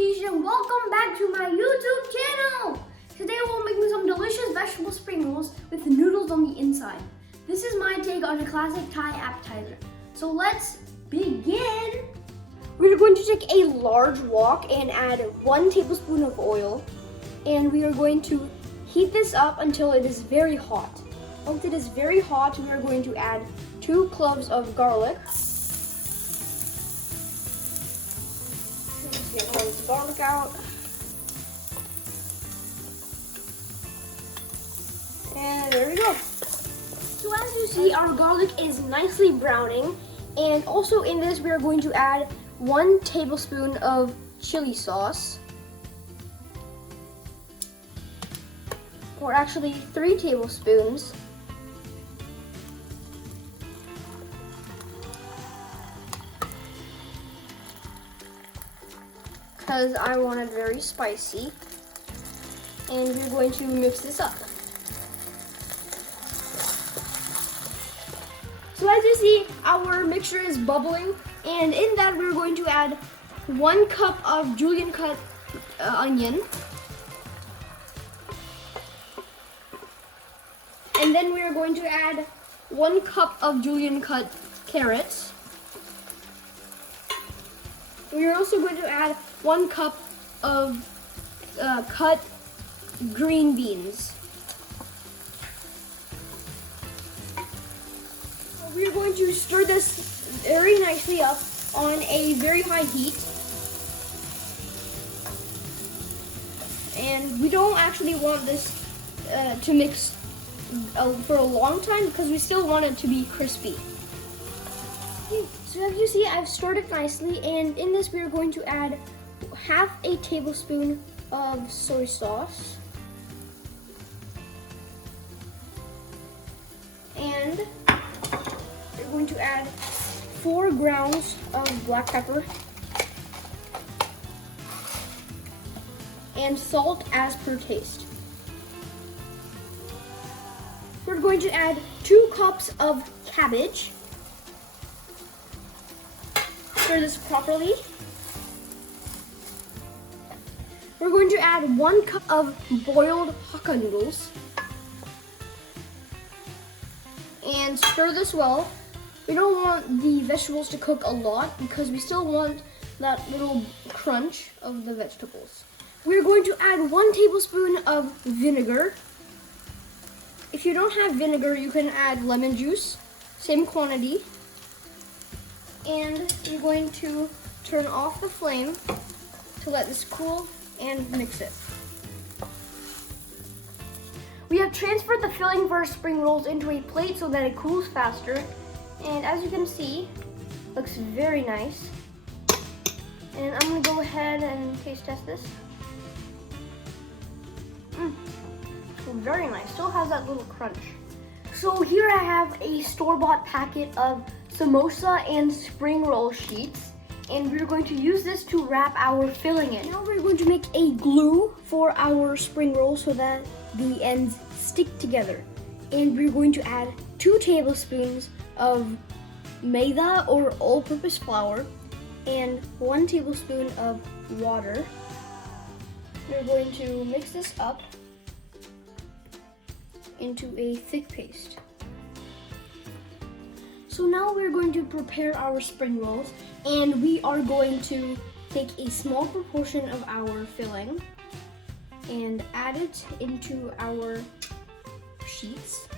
Keisha and welcome back to my YouTube channel. Today we'll be making some delicious vegetable spring rolls with noodles on the inside. This is my take on a classic Thai appetizer. So let's begin. We're going to take a large wok and add 1 tablespoon of oil. And we are going to heat this up until it is very hot. Once it is very hot, we are going to add 2 cloves of garlic. Let's get all this garlic out. And there we go. So as you see, our garlic is nicely browning. And also in this, we are going to add 1 tablespoon of chili sauce. Or actually 3 tablespoons. Because I want it very spicy. And we're going to mix this up. So as you see, our mixture is bubbling, and in that we're going to add 1 cup of julienne cut onion. And then we are going to add 1 cup of julienne cut carrots. We are also going to add 1 cup of cut green beans. We are going to stir this very nicely up on a very high heat. And we don't actually want this to mix for a long time because we still want it to be crispy. Okay, so as you see, I've stirred it nicely, and in this we are going to add half a tablespoon of soy sauce. And we're going to add 4 grounds of black pepper and salt as per taste. We're going to add 2 cups of cabbage. Stir this properly. We're going to add 1 cup of boiled Hakka noodles. And stir this well. We don't want the vegetables to cook a lot because we still want that little crunch of the vegetables. We're going to add 1 tablespoon of vinegar. If you don't have vinegar, you can add lemon juice, same quantity. And you're going to turn off the flame to let this cool and mix it. We have transferred the filling for our spring rolls into a plate so that it cools faster. And as you can see, looks very nice. And I'm gonna go ahead and taste test this. Very nice, still has that little crunch. So here I have a store-bought packet of samosa and spring roll sheets. And we're going to use this to wrap our filling in. Now we're going to make a glue for our spring roll so that the ends stick together. And we're going to add 2 tablespoons of maida or all-purpose flour and 1 tablespoon of water. We're going to mix this up into a thick paste. So now we're going to prepare our spring rolls, and we are going to take a small proportion of our filling and add it into our sheets.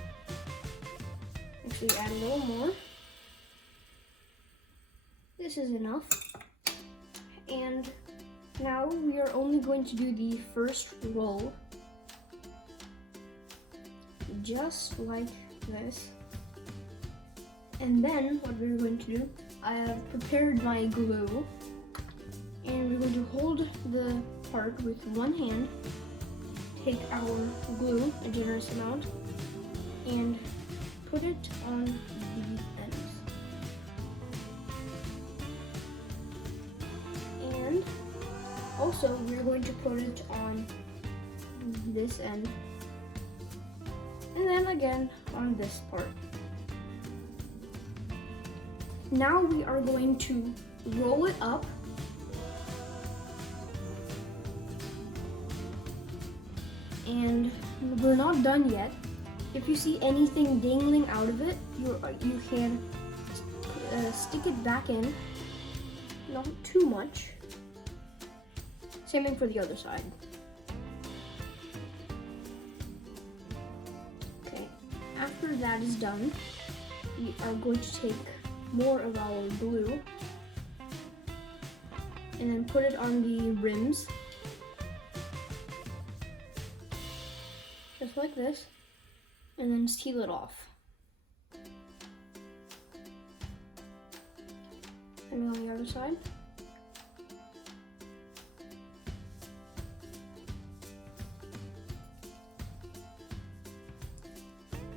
Actually, add a little more. This is enough. And now we are only going to do the first roll, just like this. And then what we're going to do, I have prepared my glue, and we're going to hold the part with one hand, take our glue, a generous amount, and put it on the ends. And also we're going to put it on this end, and then again on this part. Now we are going to roll it up And we're not done yet. If you see anything dangling out of it, you can stick it back in. Not too much. Same thing for the other side. Okay, after that is done, we are going to take more of our glue and then put it on the rims. Just like this. And then seal it off. And on the other side.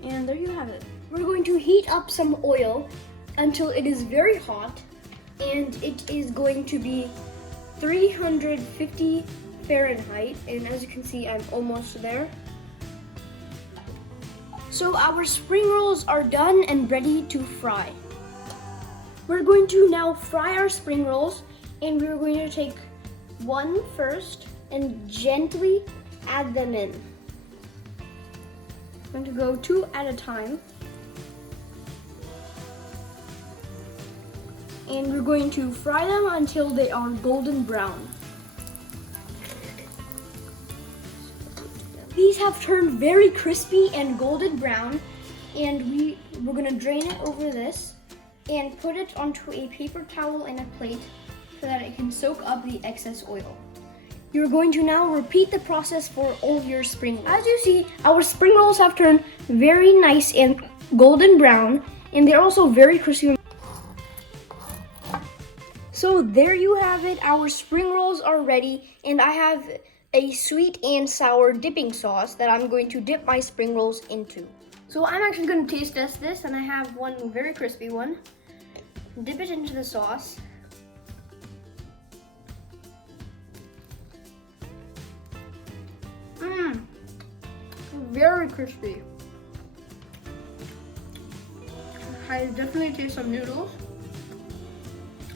And there you have it. We're going to heat up some oil until it is very hot, and it is going to be 350 Fahrenheit, and as you can see, I'm almost there. So our spring rolls are done and ready to fry. We're going to now fry our spring rolls, and we're going to take one first and gently add them in. I'm going to go 2 at a time. And we're going to fry them until they are golden brown. These have turned very crispy and golden brown, and we're gonna drain it over this and put it onto a paper towel and a plate so that it can soak up the excess oil. You're going to now repeat the process for all of your spring rolls. As you see, our spring rolls have turned very nice and golden brown, and they're also very crispy. So there you have it, our spring rolls are ready, and I have a sweet and sour dipping sauce that I'm going to dip my spring rolls into. So I'm actually going to taste test this, and I have one very crispy one. Dip it into the sauce. Very crispy. I definitely taste some noodles.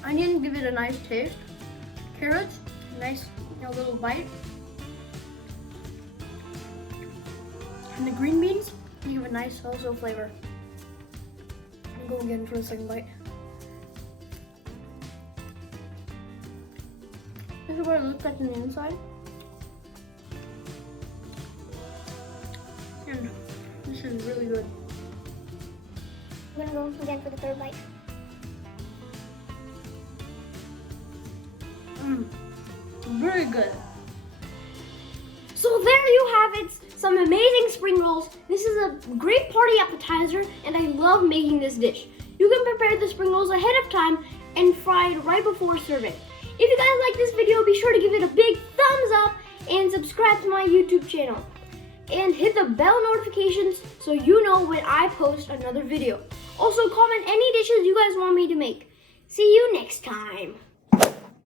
Onion give it a nice taste. Carrots, nice little bite. And the green beans give a nice also flavor. I'm going again for the second bite. This is what it looks like on the inside. And this is really good. I'm gonna go again for the third bite. Very good. So there you have it, some amazing spring rolls. This is a great party appetizer, and I love making this dish. You can prepare the spring rolls ahead of time and fry it right before serving. If you guys like this video, be sure to give it a big thumbs up and subscribe to my YouTube channel. And hit the bell notifications so you know when I post another video. Also, comment any dishes you guys want me to make. See you next time.